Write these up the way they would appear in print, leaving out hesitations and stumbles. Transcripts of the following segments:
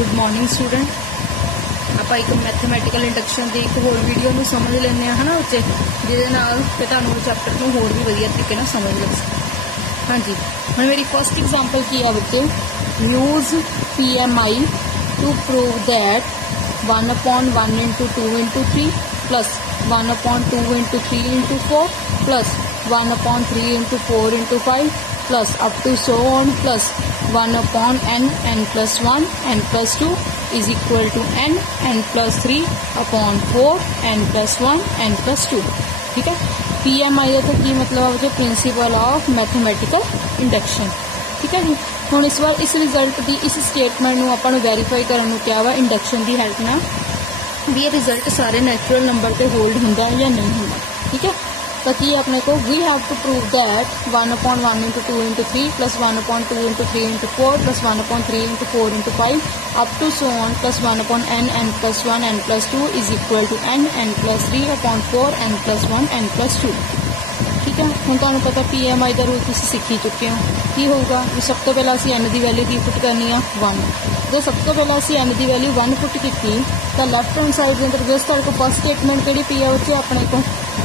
Good morning student. आप एक mathematical induction की एक होर वीडियो में समझ लेने है ना उच्चे जिसे चैप्टर को होर भी वधिया तरीके नाल समझ लग सके। हाँ जी, हम मेरी फर्स्ट एग्जाम्पल की है बच्चे, use PMI to prove that 1/1 into 2 into 3 plus 1/2 into 3 into 4 plus 1/3 into 4 into 5 plus up to so on plus 1/n n plus 1 n plus 2 is equal to n plus 3 upon 4 n plus 1 n plus 2। ठीक है, PMI का की मतलब है principal of mathematical induction. ठीक है जी, हम इस बार इस रिजल्ट की इस स्टेटमेंट में आपको वेरीफाई करने क्या वा इंडक्शन की हेल्प ना भी ये रिजल्ट सारे नैचुरल नंबर पर होल्ड होंगे या नहीं होंगे। ठीक है, तो कि अपने को we have to prove that 1/1 into 2 into 3 plus 1/2 into 3 into 4 plus 1/3 into 4 into 5 up to so on plus 1/n n plus 1 n plus 2 is equal to n plus 3 upon 4 n plus 1 n plus 2। ठीक है, हम तुहानू पता PMI का rule तुसीं सीख ही चुके हो की होगा। सब तो पहले असीं n की वैल्यू की पुट करनी है 1। जो सब तो पहले असीं n की वैल्यू 1 पुट की तो लैफ्ट हैंड साइड के अंदर जस्ट तुहाडे को फर्स्ट स्टेटमेंट किहड़ी पई है उच्चे अपने को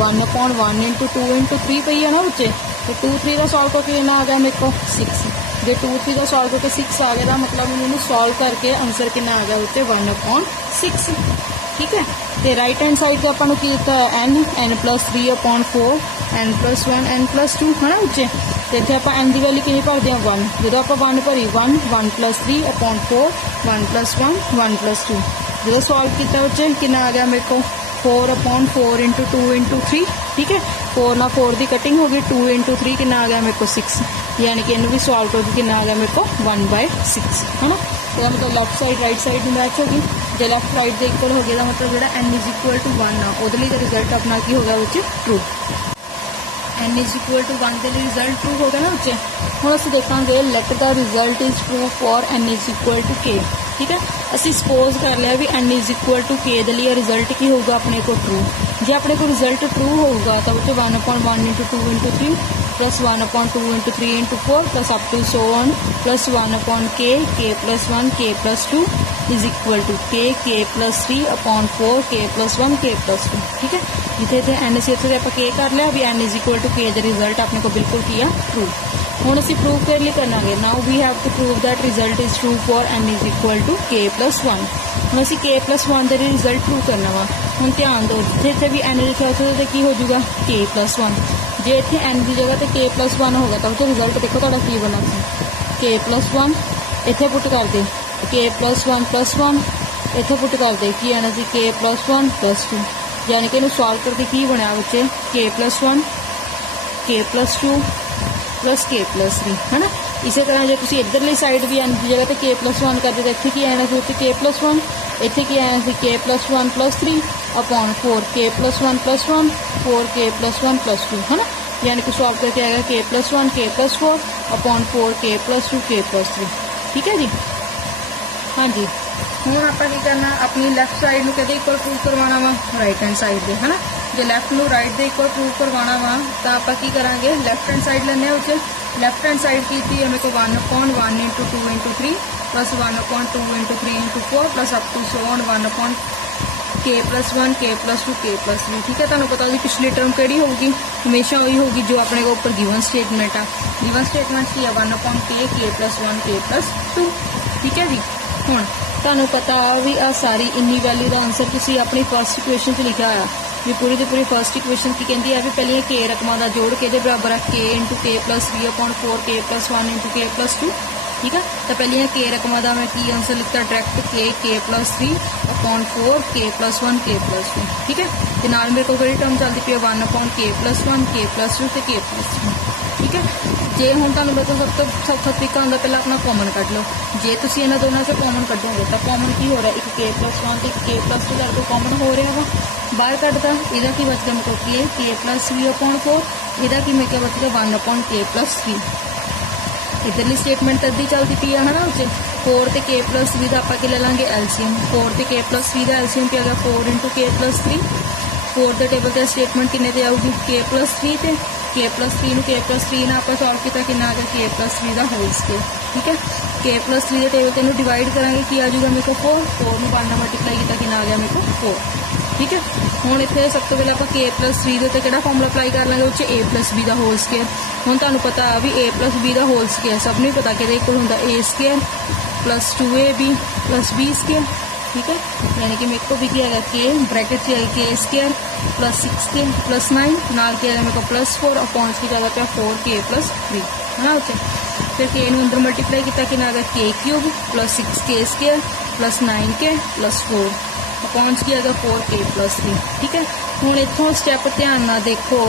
1/1 इंटू 2 इंटू 3 पई है ना उच्चे। तो 2 3 का सॉल्व करके कितना आ गया मेरे को 6। जो 2 3 का सॉल्व करके 6 आ गया मतलब इन्होंने सॉल्व करके आंसर कितना आ गया उत्ते 1/6। ठीक है, तो राइट हैंड साइड का अपन किया है n plus 3/4 n plus 1 n plus 2 है ना उच्चे। तो इतने आप n की वैल्यू कि भरते हैं 1। जो आप 1 भरी 1 plus 3/4 1 plus 1 1 plus 2। जो सॉल्व किया उच्चे कितना आ गया मेरे को 4/4 इंटू 2 इंटू 3। ठीक है, 4 ना 4 की कटिंग होगी 2 इंटू 3 कितना आ गया मेरे को 6। यानी कि इन्हें भी सॉल्व करके कितना आ गया मेरे को 1/6 है ना। तो मतलब लैफ्ट साइड राइट साइड में मैच होगी। जो लैफ्ट राइट के इक्वल हो गया मतलब जो n इज इक्वल टू 1 आ वो रिजल्ट अपना की होगा बच्चे true. n is equal to 1 के लिए रिजल्ट ट्रू होगा ना बच्चे। हम असं देखा let the result is true for n is equal to k। ठीक है, असी सपोज कर लिया भी n is equal to k के लिए रिजल्ट की होगा अपने को ट्रू। जो अपने को रिजल्ट ट्रू होगा तो बच्चे 1/1 into 2 into 3 plus 1/2 into 3 into 4 plus up to so on plus 1/k k plus 1 k plus 2 is equal to k plus 3/4 k plus 1 k plus 2। ठीक है, जिथे इतने n से इतने आप k कर लिया भी n is equal to k का रिजल्ट अपने को बिल्कुल किया ट्रू। हम असी प्रूव कर लिए करना now we have to prove that result is true for n is equal to k plus 1। हम असी k plus 1 का रिजल्ट प्रूव करना वा। हम ध्यान दो जिथे भी n लिखा उसे की हो जाएगा k plus 1। जे इतने n की जगह तो k plus 1 होगा तो रिजल्ट देखो तो की बना k plus 1 इतने पुट कर दे k plus 1 plus 1 इतने पुट कर दे की आना सी k plus 1 plus 2। यानी कि सॉल्व करके की बनया बच्चे k plus 1 k plus 2 plus k plus 3 है ना। इसी तरह जो तुम इधरली साइड भी n की जगह तो k plus 1 करते तो इतने की आना सी k plus 1 इतने की आना सी k plus 1 plus 3/4 k plus 1 plus 1 4 k plus 1 plus 2 है ना। यानी कि सॉल्व करके आएगा k plus 1 k plus 4/4 k plus 2 k plus 3। ठीक है जी, हाँ जी। हूँ आप करना अपनी लैफ्ट साइड में कहते इक्वल प्रूव करवाना वा राइट हैंड साइड से है ना। जो लैफ्ट में राइट के इक्वल प्रूव करवाना वा तो आप करा लैफ्ट हैंड साइड लेने उस लैफ्ट हैंड साइड की थी हमें को 1/1 into 2 into 3 plus 1/2 into 3 into 4 plus up to so on 1/k plus 1 k plus 2 k plus 3। ठीक है, तुहानू पता जी पिछली टर्म केड़ी होगी हमेशा वही होगी जो अपने को ऊपर गिवन स्टेटमेंट आ। गिवन स्टेटमेंट की है 1/k k plus 1 k plus 2। ठीक है जी, हुण तुहानू पता भी आ सारी इन्नी वैल्यू का आंसर तुसीं अपनी फर्स्ट इक्वेशन च लिखा होया भी पूरी की पूरी फर्स्ट इक्वेशन की कहती है भी पहले k रकमां का जोड़ के बराबर है k into k plus 3/4 k plus 1 into k plus 2। ठीक है, तो पहले k रकमां का मैं की आंसर लिखता direct k plus 3/4 k plus 1 k plus 2। ठीक है, तो नाल मेरे को कड़ी टर्म चलती पई 1/k plus 1 k plus 2 तो k plus 2। ठीक है, जे हुण तुहानू पता सब तो सौखा तरीका होंदा पहले अपना कॉमन कढ लो। जे तुसीं इन्हां दोनों से कॉमन कढोगे तो कॉमन की हो रहा है एक k plus 1 तो एक k plus 2 करके कॉमन हो रहा वा बाहर कटता। इहदा की बच गया मतलब कि k plus 3/4 इहदा की मैं क्या बच गया 1/k plus 3। इधरली स्टेटमेंट तो अद्धी चलती पी है ना उसे 4 तो k plus 3 का आप ले लेंगे एलसीएम 4 तो k plus 3 का एलसीएम पे आ गया 4 इंटू k plus 3। 4 के टेबल से स्टेटमेंट किन्ने ते आऊगी k plus 3 ते k+3 ਨੂੰ k+3 ਨਾਲ ਆਪਾਂ ਸੋਲਵ ਕੀਤਾ, ਕਿੰਨਾ ਆ ਗਿਆ k+3 ਦਾ ਹੋਲ ਸਕੁਅਰ। ठीक है, k+3 ਦੇ ਟੇਬਲ ਤੇ ਇਹਨੂੰ ਡਿਵਾਈਡ ਕਰਾਂਗੇ, ਕੀ ਆ ਜਾਊਗਾ ਮੇਰੇ ਕੋਲ 4 ਨੂੰ 5 ਨਾਲ ਮਲਟੀਪਲਾਈ ਕੀਤਾ, ਕਿੰਨਾ ਆ ਗਿਆ ਮੇਰੇ ਕੋਲ 4। ठीक है, ਹੁਣ ਇੱਥੇ ਸਭ ਤੋਂ ਪਹਿਲਾਂ ਆਪਾਂ k+3 ਦੇ ਉੱਤੇ ਕਿਹੜਾ ਫਾਰਮੂਲਾ ਅਪਲਾਈ ਕਰ ਲਾਂਗੇ, ਉਹ 'ਚ a+b ਦਾ ਹੋਲ ਸਕੁਅਰ। ਹੁਣ ਤੁਹਾਨੂੰ ਪਤਾ ਵੀ a+b ਦਾ ਹੋਲ ਸਕੁਅਰ ਸਭ ਨੂੰ ਹੀ ਪਤਾ ਕਿਹਦੇ ਇਕੁਅਲ ਹੁੰਦਾ, a square + 2ab + b square. ठीक है, यानी कि मेरे को भी क्या है k ब्रैकेट से k स्क्वायर + 6k + 9 नाल क्या है मेरे को +4 और पहुँच के ज़्यादा पे 4k + 3 है ना। उसे फिर k ਨੂੰ अंदर मल्टीप्लाई किया कि ना आ गया k³ + 6k स्क्वायर + 9k + 4 पहुँच गया 4k + 3। ठीक है, हुण इत्थों स्टैप ध्यान नाल देखो,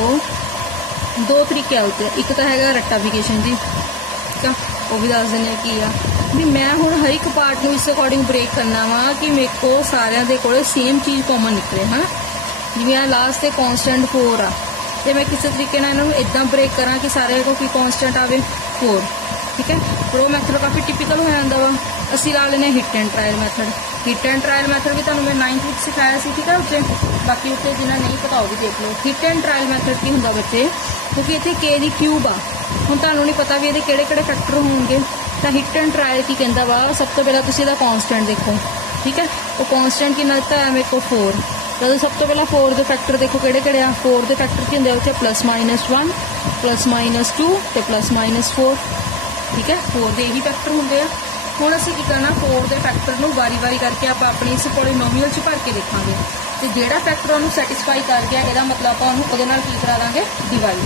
दो तरीके आउते, एक तो हैगा रट्टाफिकेशन जी, ठीक है, वो भी दस देने की आ भी मैं हुण हर एक पार्ट में इस अकॉर्डिंग ब्रेक करना वा कि मेरे को सारिਆਂ ਦੇ ਕੋਲੇ सेम चीज़ कॉमन निकले है ना। जिवें आ लास्ट ते कॉन्स्टेंट 4 आ, तो मैं किसी तरीके नाल इन्हां नूं इदां ब्रेक करा कि सारे को कोई कॉन्स्टेंट आवे 4। ठीक है, पर वो मैथड काफ़ी टिपिकल हो जाता वा। असीं ला लेने hit and trial method. Hit and trial method भी तुहानूं मैं 9th विच सिखाया सी, ठीक है, उत्ते बाकी उत्ते जिन्हां नहीं पता वो भी देख लो। हिट एंड ट्रायल मैथड की हुंदा बच्चे, क्योंकि इत्थे k दी क्यूब आ, हुण तुहानूं नहीं पता भी इहदे किहड़े-किहड़े फैक्टर होणगे, तो हिट एंड ट्रायल की कहता वा सब तो पहला तुसीं इहदा कॉन्स्टेंट देखो। ठीक है, वो कॉन्स्टेंट कितना दिता है मेरे को 4, तो सब तो पहला 4 के फैक्टर देखो किहड़े-किहड़े आ। 4 के फैक्टर की होंदे उत्थे +-1 +-2 ते +-4। ठीक है, 4 के यही फैक्टर होंगे। हुण असीं की करना, 4 के फैक्टर नूं वारी-वारी करके आप अपनी इस पॉलीनोमीअल च भर के देखांगे, तो जिहड़ा फैक्टर उहनूं सैटिस्फाई कर गया इहदा मतलब आपां उहनूं उहदे नाल की करा दांगे, डिवाइड।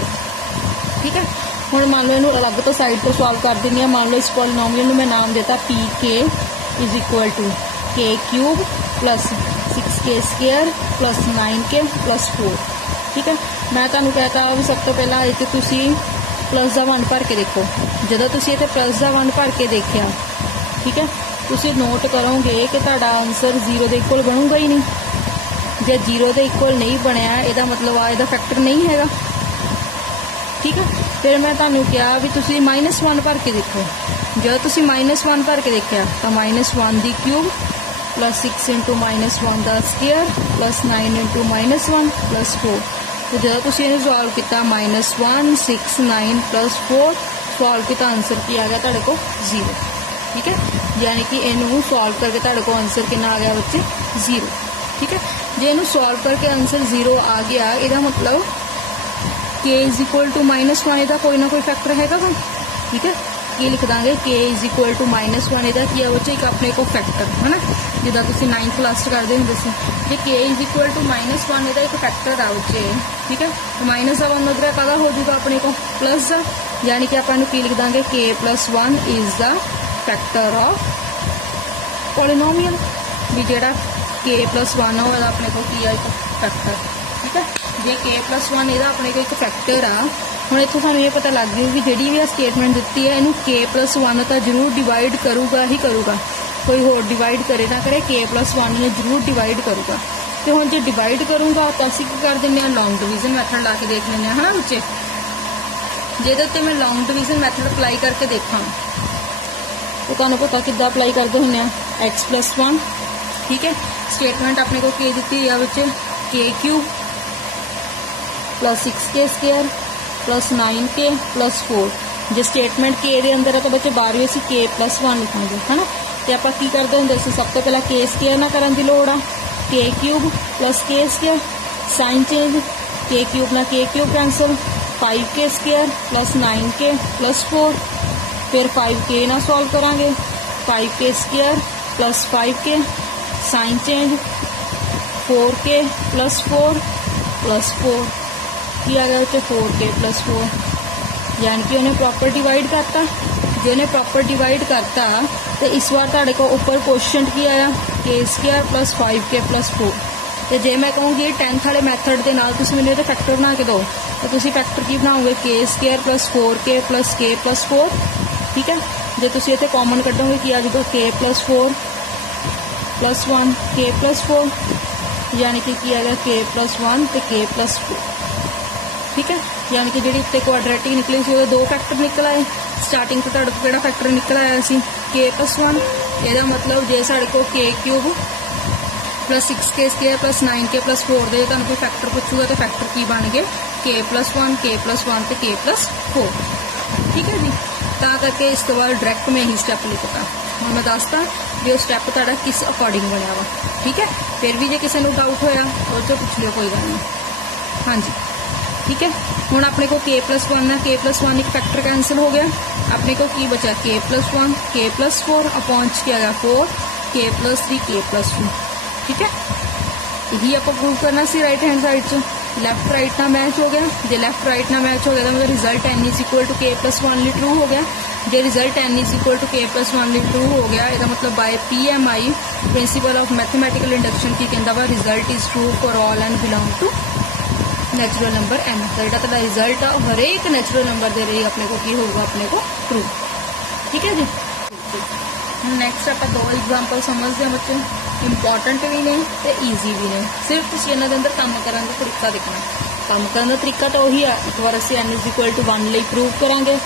ठीक है, हुण मान लो इहनूं अलग तो साइड तो सॉल्व कर दिंदी हां। मान लो इस पॉलीनोमीअल नूं मैं नाम देता pk = k³ + 6k square + 9k + 4। ठीक है, मैं तुहानूं कहता भी सब तो पहला इत्थे तुसीं प्लस का 1 भर के देखो। जो तुसीं इत्थे प्लस का 1 भर के देखिया, ठीक है, तुसीं नोट करोगे कि तुहाडा आंसर 0 के इक्वल बनूगा ही नहीं। जे 0 के इक्वल नहीं बनया इहदा मतलब आ इहदा फैक्टर नहीं हैगा। ठीक है, फिर मैं तुहानूं कहा भी तुसीं -1 भर के देखो। जो तुसीं -1 भर के देखिया तो -1 की क्यूब + 6 × -1 का स्क्वायर + 9 × -1 + 4। तो जो तुसीं इहनूं सॉल्व किया -1 6 9 + 4 सॉल्व किया, आंसर की आ गया तुहाडे को 0। ठीक है, यानी कि इहनूं सॉल्व करके तुहाडे को आंसर कितना आ गया बच्चे 0। ठीक है, जे इहनूं सॉल्व करके आंसर 0 आ गया इहदा मतलब k = -1 इहदा कोई ना कोई फैक्टर हैगा वा। ठीक है, ये लिख देंगे k = -1 इहदा की है बच्चे एक अपने को फैक्टर है ना, जिदा तुसीं 9th क्लास करते होंदे सी। जे k = -1 इहदा एक फैक्टर आ बच्चे। ठीक है, तो माइनस का वन मतलब कदा हो जाएगा अपने को प्लस का, यानी कि आप की लिख देंगे k + 1 is the factor of polynomial. भी जेड़ा k + 1 हो अपने को की है एक फैक्टर। ठीक है, जे k + 1 इहदा अपने को एक फैक्टर आ। हुण इत्थों सानूं ये पता लग गया कि जिहड़ी भी स्टेटमेंट दी है इनू k + 1 तो जरूर डिवाइड करूगा ही करूगा, कोई होर डिवाइड करे ना करे, k + 1 ने जरूर डिवाइड करूगा। तो हुण जे डिवाइड करूँगा तो असीं की कर दिंदे हां लॉन्ग डिवीजन मैथड ला के देख लैंदे हां है ना बच्चे। जिहदे उत्ते मैं लॉन्ग डिवीजन मैथड अप्लाई करके देखा तो तुहानूं पता किद्दां अप्लाई करदे हुंदे आ, x + 1। ठीक है, स्टेटमेंट अपने को k दी है बच्चे k³ + 6k स्क्वायर + 9k + 4। जो स्टेटमेंट k के अंदर है तो बच्चे बार भी असीं k + 1 लिखांगे है ना। तो आप की करते होंगे सब तो पहला k स्क्वायर ना करने की लोड़ आ, k³ + k square sine change k³ ना k³ cancel 5k square + 9k + 4। फिर 5k ना सॉल्व करांगे 5k square + 5k sign change 4k + 4 + 4 की आ गया बच्चे 4k + 4, यानी कि उन्हें प्रॉपर डिवाइड करता। जो उन्हें प्रॉपर डिवाइड करता तो इस बार तुहाडे को ऊपर क्वेश्चन की आया k² + 5k + 4। तो जे मैं कहूँगी 10th वाले मैथड के नाल तुसीं मैनूं इहदे फैक्टर बना के दो तो तुसीं फैक्टर की बनाओगे k² + 4k + k + 4। ठीक है, जे तुसीं इत्थे कॉमन कढोगे की आ जाएगा k + 4 + 1 k + 4, यानी कि आ गया k + 1 तो k + 4। ठीक है, यानी कि जी उत्ते क्वाड्रेटिक निकली सी दो फैक्टर निकल आए। स्टार्टिंग तो तुहाडे कोल फैक्टर निकल आया सी k + 1, ਇਹਦਾ मतलब जे साढ़े को k³ plus 6k square plus 9k plus 4 ਦੇ ਤੁਹਾਨੂੰ ਕੋਈ ਫੈਕਟਰ ਪੁੱਛੂਗਾ ਤਾਂ ਫੈਕਟਰ ਕੀ ਬਣ ਗਏ k + 1 k + 1 ਤੇ k + 4। ਠੀਕ ਹੈ ਜੀ, ਤਾਂ ਕਰਕੇ ਇਸ ਤੋਂ ਬਾਅਦ ਡਾਇਰੈਕਟ ਮੈਂ ਇਹੀ ਸਟੈਪ ਲਿਖਤਾ। ਹੁਣ ਮੈਂ ਦੱਸਦਾ ਵੀ ਉਹ ਸਟੈਪ ਤੁਹਾਡਾ ਕਿਸ ਅਕੋਰਡਿੰਗ ਬਣਿਆ ਵਾ। ਠੀਕ ਹੈ, ਫਿਰ ਵੀ ਜੇ ਕਿਸੇ ਨੂੰ ਡਾਊਟ ਹੋਇਆ ਉਹ 'ਚੋਂ ਪੁੱਛ ਲਿਓ, ਕੋਈ ਗੱਲ ਨਹੀਂ। ਹਾਂਜੀ ठीक है, ਹੁਣ ਆਪਣੇ को k + 1 है, k + 1 एक फैक्टर कैंसिल हो गया, अपने को की बचा k + 1 k + 4 अपॉन क्या गया 4 k + 3 k + 2। ठीक है, यही आप प्रूव करना सी राइट हैंड साइड से। लैफ्ट राइट ना मैच हो गया, जो लैफ्ट राइट ना मैच हो गया तो मतलब रिजल्ट n = k + 1 ਲਈ ट्रू हो गया। जो रिजल्ट n = k + 1 ਲਈ ट्रू हो गया, ਇਹਦਾ मतलब by PMI principle of mathematical induction की कहता वा result is true for all and belong to natural number n। तो जो तुहाडा रिजल्ट आ हर एक नैचुरल नंबर के लिए अपने को की होगा, अपने को ट्रू। ठीक है जी, नैक्सट आप दो एग्जाम्पल समझते हैं बच्चे, इंपॉर्टेंट भी ने तो ईजी भी ने। सिर्फ तुसीं इन्हां दे अंदर काम करने का तरीका देखना। काम करने का तरीका तो उही आ, एक बार असीं n = 1 ਲਈ प्रूव करांगे,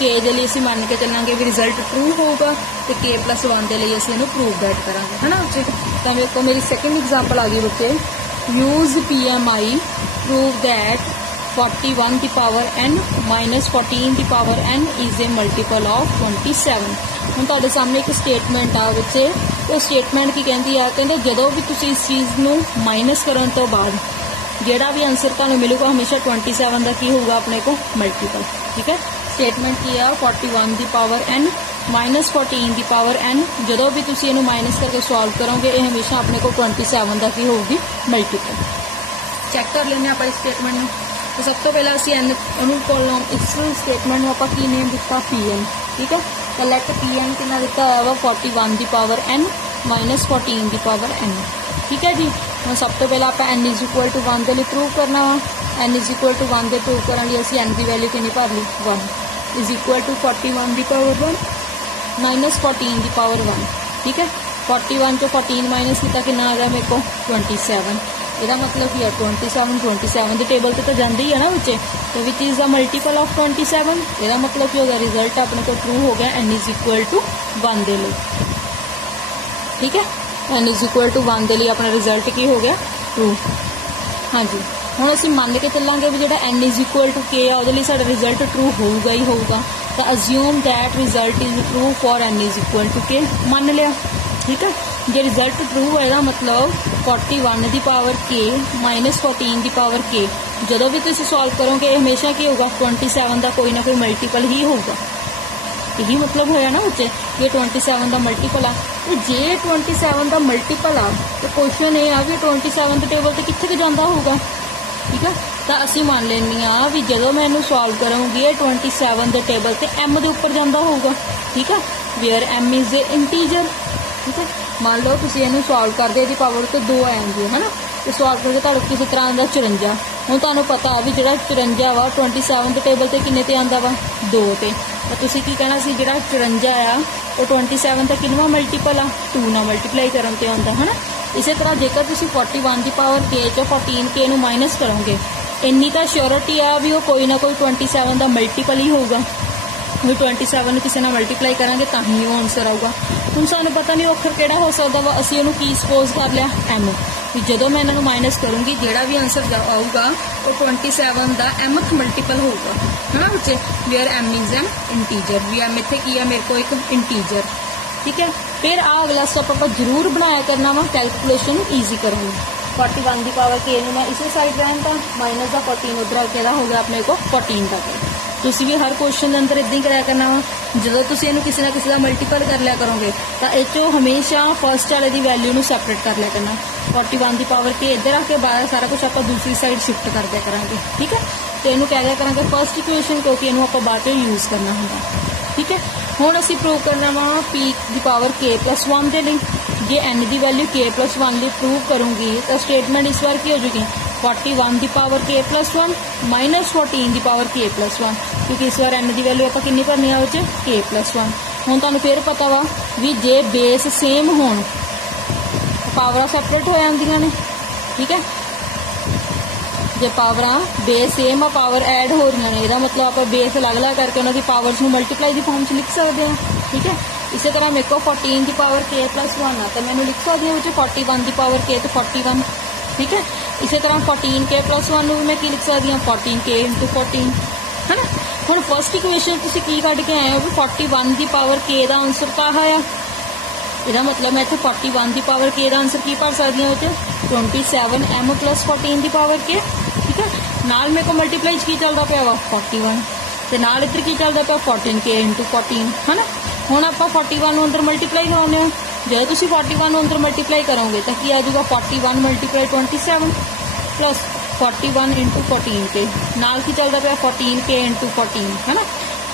k ਦੇ ਲਈ ਅਸੀਂ ਮੰਨ ਕੇ ਚੱਲਾਂਗੇ ਵੀ ਰਿਜ਼ਲਟ ਟਰੂ ਹੋਊਗਾ ਤੇ k + 1 ਦੇ ਲਈ ਅਸੀਂ ਇਹਨੂੰ ਪ੍ਰੂਵ ਦੈਟ ਕਰਾਂਗੇ, ਹੈ ਨਾ ਬੱਚੇ। ਤਾਂ ਮੇਰੇ ਕੋਲ ਮੇਰੀ ਸੈਕਿੰਡ ਐਗਜ਼ਾਮਪਲ ਆ ਗਈ ਬੱਚੇ, use PMI prove that 41 the power n - 14 the power n is a multiple of 27। ਹੁਣ ਤੁਹਾਡੇ ਸਾਹਮਣੇ ਇੱਕ ਸਟੇਟਮੈਂਟ ਆ ਬੱਚੇ, ਉਹ ਸਟੇਟਮੈਂਟ ਕੀ ਕਹਿੰਦੀ ਆ, ਕਹਿੰਦੇ ਜਦੋਂ ਵੀ ਤੁਸੀਂ ਇਸ ਚੀਜ਼ ਨੂੰ ਮਾਈਨਸ ਕਰਨ ਤੋਂ ਬਾਅਦ ਜਿਹੜਾ ਵੀ ਆਨਸਰ ਤੁਹਾਨੂੰ ਮਿਲੂਗਾ ਹਮੇਸ਼ਾ 27 ਦਾ ਕੀ ਹੋਊਗਾ ਆਪਣੇ ਕੋ ਮਲਟੀਪਲ। ਠੀਕ ਹੈ, ਸਟੇਟਮੈਂਟ ਕੀ ਆ 41 ਦੀ ਪਾਵਰ n - 14 ਦੀ ਪਾਵਰ n, ਜਦੋਂ ਵੀ ਤੁਸੀਂ ਇਹਨੂੰ ਮਾਈਨਸ ਕਰਕੇ ਸੋਲਵ ਕਰੋਗੇ ਇਹ ਹਮੇਸ਼ਾ ਆਪਣੇ ਕੋਲ 27 ਦਾ ਕੀ ਹੋਊਗੀ ਮਲਟੀਪਲ। ਚੈੱਕ ਕਰ ਲੈਂਦੇ ਆਪਾਂ ਇਸ ਸਟੇਟਮੈਂਟ ਨੂੰ। तो सब तो पहला ਅਸੀਂ n ਉਹਨੂੰ ਕੋਲੋਂ ਇਸ ਸਟੇਟਮੈਂਟ ਨੂੰ ਆਪਾਂ ਕੀ ਨੇਮ ਦਿੱਤਾ Pn। ਠੀਕ ਹੈ, ਤਾਂ ਲੈਟ Pn ਕਿੰਨਾ ਦਿੱਤਾ ਹੋਇਆ ਵਾ 41 ਦੀ ਪਾਵਰ n - 14 ਦੀ ਪਾਵਰ n। ਠੀਕ ਹੈ ਜੀ, ਹੁਣ ਸਭ ਤੋਂ ਪਹਿਲਾਂ ਆਪਾਂ n = 1 ਦੇ ਲਈ ਪ੍ਰੂਵ ਕਰਨਾ ਵਾ। n = 1 ਦੇ ਪ੍ਰੂਵ ਕਰਨ ਲਈ ਅਸੀਂ n ਦੀ ਵੈਲਿਊ ਕਿੰਨੀ ਭਰ ਲਈ 1 = 41 ਦੀ ਪਾਵਰ 1 - 14 ਦੀ ਪਾਵਰ 1। ਠੀਕ ਹੈ, 41 ਚੋਂ 14 ਮਾਈਨਸ ਕੀਤਾ ਕਿੰਨਾ ਆ ਗਿਆ ਮੇਰੇ ਕੋਲ 27। ਇਹਦਾ मतलब ਕੀ ਹੈ 27 ਦੀ ਟੇਬਲ ਤੇ ਤਾਂ ਜਾਂਦੀ ਹੀ ਹੈ ਨਾ ਬੱਚੇ, ਤੇ ਵਿਚ ਇਜ਼ ਦਾ ਮਲਟੀਪਲ ਆਫ 27। ਇਹਦਾ मतलब ਕੀ ਹੋ ਗਿਆ ਰਿਜ਼ਲਟ ਆਪਣੇ ਕੋਲ ਟਰੂ ਹੋ ਗਿਆ n = 1 ਦੇ ਲਈ। ਠੀਕ ਹੈ, n = 1 ਦੇ ਲਈ ਆਪਣਾ ਰਿਜ਼ਲਟ ਕੀ ਹੋ ਗਿਆ ਟਰੂ। ਹਾਂਜੀ, ਹੁਣ ਅਸੀਂ ਮੰਨ ਕੇ ਚੱਲਾਂਗੇ ਵੀ ਜਿਹੜਾ n = k ਆ ਉਹਦੇ ਲਈ ਸਾਡਾ ਰਿਜ਼ਲਟ ਟਰੂ ਹੋਊਗਾ ਹੀ ਹੋਊਗਾ। ਤਾਂ assume that result is true for n = k, ਮੰਨ ਲਿਆ। ਠੀਕ ਹੈ, ਜੇ ਰਿਜ਼ਲਟ ਟਰੂ ਹੈ ਇਹਦਾ मतलब 41 ਦੀ ਪਾਵਰ k - 14 ਦੀ ਪਾਵਰ k, ਜਦੋਂ ਵੀ ਤੁਸੀਂ ਸੋਲਵ ਕਰੋਗੇ ਇਹ ਹਮੇਸ਼ਾ ਕੀ ਹੋਊਗਾ 27 ਦਾ ਕੋਈ ਨਾ ਕੋਈ ਮਲਟੀਪਲ ਹੀ ਹੋਊਗਾ। ਇਹੀ मतलब ਹੋਇਆ ਨਾ ਬੱਚੇ, ਇਹ 27 ਦਾ ਮਲਟੀਪਲ ਆ। ਤੇ ਜੇ 27 ਦਾ ਮਲਟੀਪਲ ਆ ਤੇ ਕੁਐਸਚਨ ਇਹ ਆ ਵੀ 27 ਦੇ ਟੇਬਲ ਤੇ ਕਿੱਥੇ ਕੁ ਜਾਂਦਾ ਹੋਊਗਾ। ਠੀਕ ਹੈ, ਤਾਂ ਅਸੀਂ ਮੰਨ ਲੈਂਦੇ ਆ ਵੀ ਜਦੋਂ ਮੈਂ ਇਹਨੂੰ ਸੋਲਵ ਕਰਾਂਗੀ ਇਹ 27 ਦੇ ਟੇਬਲ ਤੇ m ਦੇ ਉੱਪਰ ਜਾਂਦਾ ਹੋਊਗਾ। ਠੀਕ ਹੈ, where m is a integer. ठीक है, मान लो तुम इनू सॉल्व करते ਇਹਦੀ पावर तो 2 आ जाती है ना, तो सॉल्व करके तुहानू किसी तरह का 54। हुण तुहानू पता भी जो 54 वा 27 के टेबल से किन्ने ते आंदा वा 2 ते, तो तुसीं की कहना सी जो 54 आ वो 27 का किन्नवां मल्टीपल आ 2 नाल मल्टीप्लाई करन ते आंदा है ना। इस तरह जेकर तुसीं 41 की पावर k चो 14 k नू माइनस करोगे इन्नी तो श्योरिटी आ भी वो कोई ना कोई 27 का मल्टीपल ही होगा। भी 27 किसी ना मल्टीप्लाई करांगे तो ही वो आंसर आऊगा। हुण सानू पता नहीं अखर किहड़ा हो सकदा वा, असीं इहनूं की सपोज कर लिया m, भी जदों मैं इन्हां नूं माइनस करूँगी जिहड़ा भी आंसर आऊगा वो 27 का mth मल्टीपल होगा, है ना बच्चे। Where m is an integer, भी m इत्थे की है मेरे को एक इंटीजर। ठीक है, फिर आ अगला स्टेप आप जरूर बनाया करना वा कैलकुलेशन ईजी करांगे। 41 की पावर k नूं मैं इसे साइड रहन तां माइनस का 14 उधर आके हो गया अपने को 14 तक। तुसी भी हर क्वेश्चन के अंदर इदां ही कराया करना वा। जो तुसी इहनूं किसी ना किसी का मल्टीपल कर लिया करोगे तो इस चो हमेशा फर्स्ट वाले की वैल्यू नूं सैपरेट कर लिया करना। 41 की पावर के इधर आके बाद सारा कुछ आप दूसरी साइड शिफ्ट कर दिया करांगे। ठीक है, तो इहनूं कह दिया करांगे फर्स्ट इक्वेशन, क्योंकि इहनूं आपां बाद में यूज़ करना होंदा। ठीक है, हुण असीं प्रूव करना वा p की पावर k + 1 के लिए। जे n की वैल्यू k + 1 लिए प्रूव करूँगी तो स्टेटमेंट इस बार की हो जाएगी 41 की पावर k + 1 - 14 की पावर k + 1, क्योंकि इस बार n की वैल्यू आप कितनी भरनी है k + 1। हुण तुहानूं फिर पता वा भी जे बेस सेम होण पावर सैपरेट हो जांदियां ने। ठीक है, जे पावर बेस सेम आ पावर ऐड हो रही ने, इसका मतलब आप बेस अलग अलग करके उन्होंने पावर्स में मल्टीप्लाई की फॉर्म लिख सकते हैं। ठीक है, इसे तरह मेरे को 14 की पावर k प्लस 1 है तो मैंने लिख सकती हूँ 41 की पावर k तो 41, ठीक है। इसे तरह 14k प्लस 1 भी मैं लिख सकती हूँ 14k इंटू 14, है ना। हम फर्स्ट इक्वेशन तुम की कढ़ के आए हो भी 41 की पावर k का आंसर क्या है, यदा मतलब मैं इतने 41 की पावर k का आंसर की भर सकती हूँ 27m प्लस 14 की पावर k, ठीक है। नाल मेरे को मल्टीप्लाई की चलता पाया वा 41 तो नाल इधर की चलता पाया 14k इंटू 14, है ना। हुण आपां 41 अंदर मल्टीप्लाई कराने हो, जो तुम 41 अंदर मल्टीप्लाई करोगे तो की आ जाऊगा 41 मल्टीप्लाई 27 प्लस 41 इंटू 14k, नाल की चलता पाया 14k इंटू 14, है ना।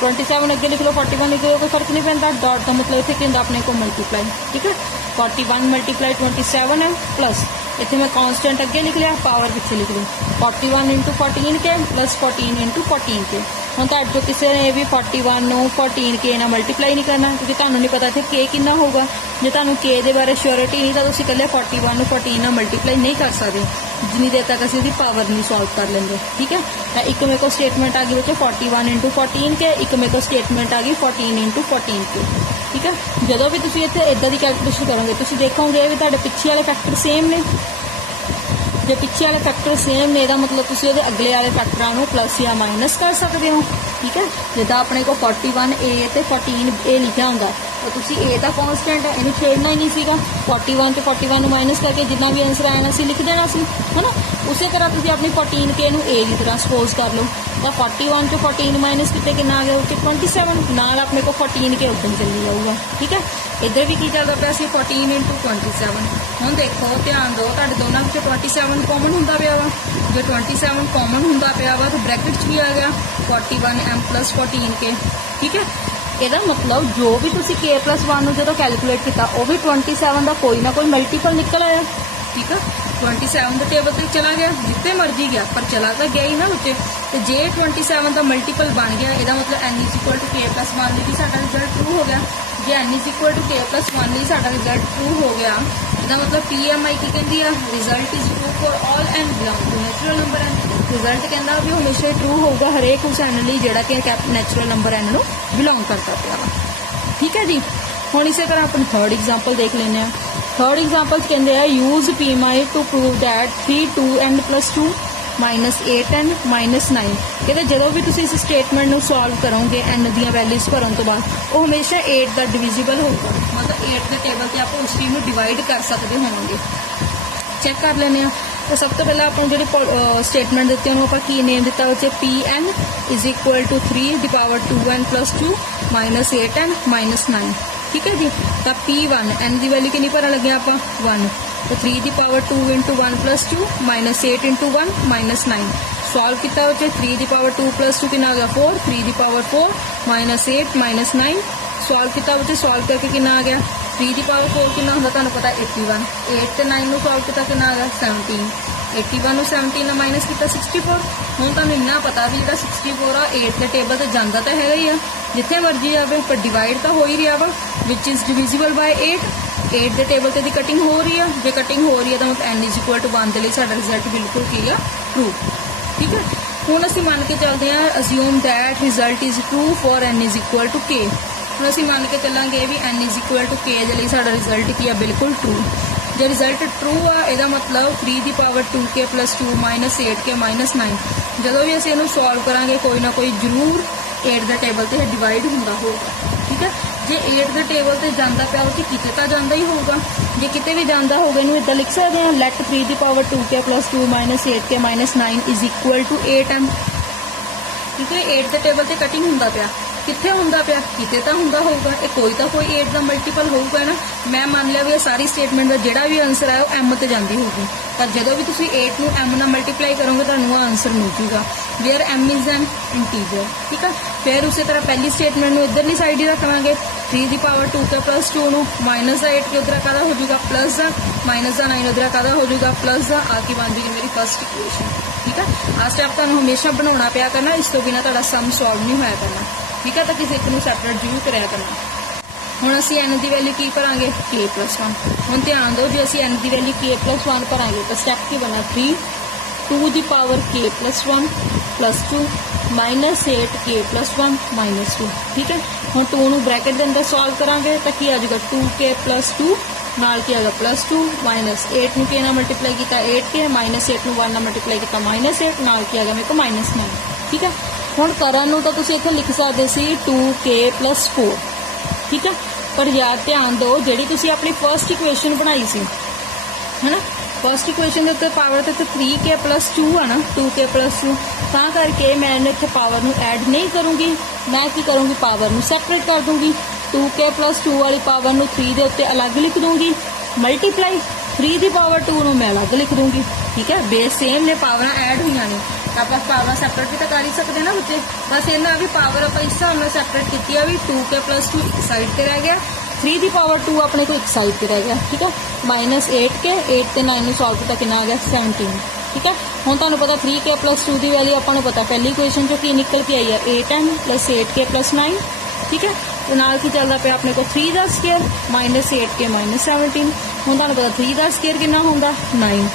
27 अगे लिख लो 41 लिख लो, कोई फर्क नहीं पैंता। डॉट का मतलब इतने कहता अपने को मल्टीप्लाई, ठीक है। 41 मल्टीप्लाई 27 है प्लस इतने मैं कॉन्स्टेंट अगे लिख लिया, पावर पिछे लिख ली 41 into 14k plus 14 into 14k। हम तो जो किसी ने भी 41 14k ना मल्टीप्लाई नहीं करना क्योंकि तुहानू नहीं पता इतने k कितना होगा। जो तुहानू k के बारे श्योरिटी नहीं तो तुम कल्ले 41 14 ना मल्टीप्लाई नहीं कर सकते जिनी देर तक असं पावर नहीं सॉल्व कर लेंगे, ठीक है। एक मेरे को स्टेटमेंट आ गई बच्चे 41 इंटू 14k, एक मेरे को स्टेटमेंट आ गई 14 इंटू 14k, ठीक है। जो भी तुम इतने इदा की कैलकुलेशन करोगे तुम देखोगे भी तुहाडे पिछे वाले फैक्टर सेम ने, जो पिछे वाले फैक्टर सेम ने यदा मतलब तुम वो अगले वाले फैक्टरों प्लस या माइनस कर सकते हो, ठीक है। जिदा अपने को 41a तो 14a लिखा होंगे तो तुम ए का कॉन्स्टेंट है इन्हें छेड़ना ही नहीं सीगा, 41 तो 41 माइनस करके जितना भी आंसर आया सी लिख देना सी, है ना। उसी तरह तुम अपनी 14k ए की तरह सपोज कर लो तो 41 तो 14 माइनस कितने कितना आ गया उसके 27, नाल अपने को 14k उधर चली जाऊगा, ठीक है। इधर भी की चलता पाया 14 इंटू 27। हम देखो ध्यान दो तुहाडे दोनों 27 कॉमन होंदा पिया वा, जो 27 कॉमन होंदा पिया वा तो ब्रैकेट भी आ गया 41m प्लस 14k, ठीक है। ਇਹਦਾ मतलब जो भी तुसी k प्लस 1 जो कैलकुलेट किया वो भी 27 का कोई ना कोई मल्टीपल निकल आया, ठीक है। 27 के टेबल तक चला गया जितने मर्जी गया पर चला तो गया ही ना बच्चे। तो जे 27 का मल्टीपल बन गया यदा मतलब n is equal to k plus 1 लिए साਡਾ रिजल्ट ट्रू हो गया। जे n is equal to k plus 1 लिए साਡਾ रिजल्ट ट्रू हो गया यदा मतलब PMI की कहती है result is true for all n belong to natural number n। Result कहता भी हमेशा ट्रू होगा हरेक उस n लिए जोड़ा कि नैचुरल नंबर n को बिलोंग करता पाया वा, ठीक है जी। हम इस तरह अपनी थर्ड एग्जाम्पल देख लें। थर्ड एग्जाम्पल कहते हैं use PMI to prove that 3 2n plus 2 minus 8n minus 9। कहते जो भी तुम इस स्टेटमेंट को सॉल्व करोगे n दी वैल्यूज भरन तो बाद वो हमेशा 8 का डिविजिबल होगा, मतलब 8 के टेबल से आप उस चीज़ को डिवाइड कर सकते होंगे। चेक कर लें। तो सब तो पहले अपन जो स्टेटमेंट देते हैं आप नेम दिता उसे PN is equal to 3 the power 2n plus 2 minus 8n minus 9, ठीक है जी। तो P1 n की वैल्यू कि भरन लगे आप 1 तो 3 the power 2 into 1 plus 2 minus 8 into 1 minus 9। Solve किया उसे 3 दी पावर 2 प्लस 2 कि आ गया 4, 3 the power 4 minus 8 minus 9। Solve किया उसे सॉल्व करके कि आ गया 3 दी पावर 4 कि होंगे तुहानू पता 81, 8 तो 9 सॉल्व किया कि आ गया 17, 81 17 माइनस किया 64। हम तुहानू इन्ना पता भी जो 64 आ 8 के टेबल से जाता तो है ही आ जिथे मर्जी आए पर डिवाइड तो हो ही रहा वा विच इज डिविजिबल बाय 8 के टेबल से कटिंग हो रही है। जो कटिंग हो रही है तो मतलब n इज इक्वल टू 1 के लिए साडा रिजल्ट बिल्कुल की है ट्रू, ठीक है। हुण असीं मान के चलते हैं assume that result is true for n is equal to k। हुण असीं मान के चलांगे भी n is equal to k के लिए साडा रिजल्ट की है बिल्कुल ट्रू। जो रिजल्ट ट्रू आ यदा मतलब 3 the power 2k plus 2 minus 8k minus 9। जो भी असीं इहनूं सॉल्व करांगे कोई ना कोई जरूर 8 के टेबल से डिवाइड होंदा होगा, ठीक है। जे 8 के टेबल से जाता पाया तो किते तो जाता ही होगा, जे किते भी जाता होगा इनू इदा लिख सकते हैं let 3 the power 2k plus 2 minus 8k minus 9 is equal to 8m, ठीक है। 8 के टेबल से कटिंग होंदा पाया कितने होंदा पाया किते तो होंदा होगा, कोई तो कोई 8 का मल्टीपल होगा ना। मैं मान लिया भी सारी स्टेटमेंट का जोड़ा भी आंसर है वो m ते जाती होगी, पर जो भी तुम 8 को m ना मल्टीप्लाई करोगे तो आंसर मिल जूगा where m is an integer, ठीक है। फिर उसी तरह पहली स्टेटमेंट में इधरली साइड ही रख लाँगे 3 the power 2k plus 2 minus 8 के उधर का हो जाएगा प्लस माइनस 9 उधर का हो जाएगा प्लस आके बन जाएगी मेरी फर्स्ट इक्वेशन, ठीक है। आ स्टैप तुहानू हमेशा बनाना पाया करना, इस तो बिना तुहाडा सम सॉल्व नहीं होया करना, ठीक है। तो किसी एक सैपरेट जरूर कराया करना। हुण असीं n की वैल्यू की भरांगे k प्लस 1। हुण ध्यान दो जो असीं n की वैल्यू k प्लस 1 भरांगे तो स्टैप की बना 3 2 the power k plus 1 plus 2 minus 8 k plus 1 minus 2, ठीक है। ਹੁਣ 2 ਨੂੰ ਬ੍ਰੈਕਟ ਦੇ ਅੰਦਰ ਸੋਲਵ ਕਰਾਂਗੇ ਤਾਂ ਕੀ ਆ ਜਾਊਗਾ 2k + 2 ਨਾਲ ਕੀ ਆਗਾ +2 ਮਾਈਨਸ 8 ਨੂੰ k ਨਾਲ ਮਲਟੀਪਲਾਈ ਕੀਤਾ 8k ਮਾਈਨਸ 8 ਨੂੰ 1 ਨਾਲ ਮਲਟੀਪਲਾਈ ਕੀਤਾ -8 ਨਾਲ ਕੀ ਆਗਾ ਮੇਰੇ ਕੋਲ -9। ਠੀਕ ਹੈ, ਹੁਣ ਕਰਨ ਨੂੰ ਤਾਂ ਤੁਸੀਂ ਇੱਥੇ ਲਿਖ ਸਕਦੇ ਸੀ 2k + 4। ਠੀਕ ਹੈ, ਪਰ ਯਾਦ ਧਿਆਨ ਦਿਓ ਜਿਹੜੀ ਤੁਸੀਂ ਆਪਣੀ ਫਰਸਟ ਇਕੁਏਸ਼ਨ ਬਣਾਈ ਸੀ ਹੈ ਨਾ, ਫਸਟ ਇਕੁਏਸ਼ਨ ਦੇ ਉੱਤੇ ਪਾਵਰ ਤੇ 3k + 2 ਆ ਨਾ, 2k + 2, ਤਾਂ ਕਰਕੇ ਮੈਂ ਇੱਥੇ ਪਾਵਰ ਨੂੰ ਐਡ ਨਹੀਂ ਕਰੂੰਗੀ, ਮੈਂ ਕੀ ਕਰੂੰਗੀ ਪਾਵਰ ਨੂੰ ਸੈਪਰੇਟ ਕਰ ਦੂੰਗੀ। 2k + 2 ਵਾਲੀ ਪਾਵਰ ਨੂੰ 3 ਦੇ ਉੱਤੇ ਅਲੱਗ ਲਿਖ ਦੂੰਗੀ, ਮਲਟੀਪਲਾਈ 3 ਦੀ ਪਾਵਰ 2 ਨੂੰ ਮੈਂ ਅਲੱਗ ਲਿਖ ਦੂੰਗੀ। ਠੀਕ ਹੈ, ਬੇਸ ਸੇਮ ਨੇ, ਪਾਵਰਾਂ ਐਡ ਹੋਈਆਂ ਨੇ ਤਾਂ ਆਪਾਂ ਪਾਵਰ ਸੈਪਰੇਟ ਵੀ ਤਾਂ ਕਰ ਹੀ ਸਕਦੇ ਨਾ ਬੱਚੇ। ਬਸ ਇਹਨਾਂ ਵੀ ਪਾਵਰ ਆਪਾਂ ਇਸ ਹਿਸਾਬ ਨਾਲ ਸੈਪਰੇਟ ਕੀਤੀ ਆ ਵੀ 2k + 2 ਇੱਕ ਸਾਈਡ ਤੇ ਰਹਿ ਗਿਆ, 3 ਦੀ ਪਾਵਰ 2 ਆਪਣੇ ਕੋਲ ਇੱਕ ਸਾਈਡ ਤੇ ਰਹਿ ਗਿਆ। ਠੀਕ ਹੈ, -8k 8 ਤੇ 9 ਨੂੰ ਸੋਲਵ ਕੀਤਾ ਕਿੰਨਾ ਆ ਗਿਆ 17। ਠੀਕ ਹੈ, ਹੁਣ ਤੁਹਾਨੂੰ ਪਤਾ 3k + 2 ਦੀ ਵੈਲਿਊ ਆਪਾਂ ਨੂੰ ਪਤਾ ਪਹਿਲੀ ਇਕੁਏਸ਼ਨ ਚੋਂ ਕੀ ਨਿਕਲ ਕੇ ਆਈ ਹੈ 8n + 8k + 9। ਠੀਕ ਹੈ, ਤੇ ਨਾਲ ਕੀ ਚੱਲਦਾ ਪਿਆ ਆਪਣੇ ਕੋਲ 3 ਦਾ ਸਕੁਅਰ -8k -17। ਹੁਣ ਤੁਹਾਨੂੰ ਪਤਾ 3 ਦਾ ਸਕੁਅਰ ਕਿੰਨਾ ਹੁੰਦਾ 9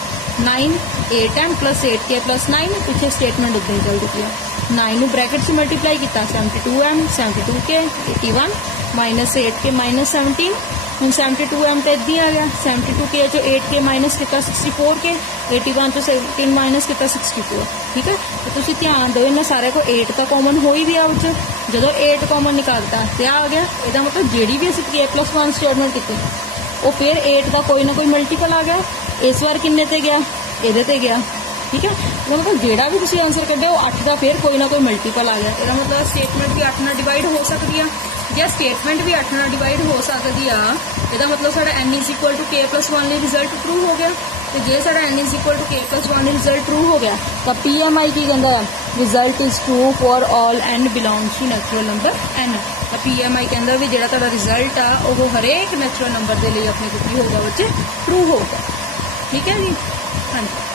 8n + 8k + 9 ਪਿੱਛੇ ਸਟੇਟਮੈਂਟ ਉੱਦਾਂ ਹੀ ਚੱਲਦੀ ਪਈ ਆ। 9 ਨੂੰ ਬ੍ਰੈਕਟ 'ਚ ਮਲਟੀਪਲਾਈ ਕੀਤਾ 72m 72k 81 -8k -17। ਹੁਣ 72m ਤੇ ਇੱਦਾਂ ਆ ਗਿਆ 72k ਚੋਂ 8k ਮਾਈਨਸ ਕੀਤਾ 64k 81 ਤੋਂ 17 ਮਾਈਨਸ ਕੀਤਾ 64। ਠੀਕ ਹੈ, ਤੇ ਤੁਸੀਂ ਧਿਆਨ ਦਿਓ ਇਹਨਾਂ ਸਾਰੇ ਕੋ 8 ਤਾਂ ਕਾਮਨ ਹੋ ਹੀ ਗਿਆ ਵਿੱਚ, ਜਦੋਂ 8 ਕਾਮਨ ਨਿਕਾਲਤਾ ਤੇ ਆ ਗਿਆ, ਇਹਦਾ ਮਤਲਬ ਜਿਹੜੀ ਵੀ ਅਸੀਂ k + 1 ਸਟੇਟਮੈਂਟ ਕੀਤੀ ਉਹ ਫਿਰ 8 ਦਾ ਕੋਈ ਨਾ ਕੋਈ ਮਲਟੀਪਲ ਆ ਗਿਆ। ਇਸ ਵਾਰ ਕਿੰਨੇ ਤੇ ਗਿਆ ਇਹਦੇ ਤੇ ਗਿਆ। ਠੀਕ ਹੈ, ਇਹਦਾ ਮਤਲਬ ਜਿਹੜਾ ਵੀ ਤੁਸੀਂ ਆਨਸਰ ਕੱਢਿਆ ਉਹ 8 ਦਾ ਫਿਰ ਕੋਈ ਨਾ ਕੋਈ ਮਲਟੀਪਲ ਆ ਗਿਆ। ਇਹਦਾ ਮਤਲਬ ਸਟੇਟਮੈਂਟ ਵੀ 8 ਨਾਲ ਡਿਵਾਈਡ ਹੋ ਸਕਦੀ ਆ ਜਾਂ ਸਟੇਟਮੈਂਟ ਵੀ 8 ਨਾਲ ਡਿਵਾਈਡ ਹੋ ਸਕਦੀ ਆ। ਇਹਦਾ ਮਤਲਬ ਸਾਡਾ n = k + 1 ਲਈ ਰਿਜ਼ਲਟ ਟਰੂ ਹੋ ਗਿਆ। ਤੇ ਜੇ ਸਾਡਾ n = k + 1 ਲਈ ਰਿਜ਼ਲਟ ਟਰੂ ਹੋ ਗਿਆ ਤਾਂ PMI ਕੀ ਕਹਿੰਦਾ ਹੈ result is true for all n belongs to natural number n। ਤਾਂ PMI ਕਹਿੰਦਾ ਵੀ ਜਿਹੜਾ ਤੁਹਾਡਾ ਰਿਜ਼ਲਟ ਆ ਉਹ ਹਰੇਕ ਨੈਚੁਰਲ ਨੰਬਰ ਦੇ ਲਈ ਆਪਣੇ ਕੋਲ ਕੀ ਹੋਊਗਾ ਬੱਚੇ ਟਰੂ ਹੋਊਗਾ। ਠੀਕ ਹੈ ਜੀ, ਹਾਂਜੀ।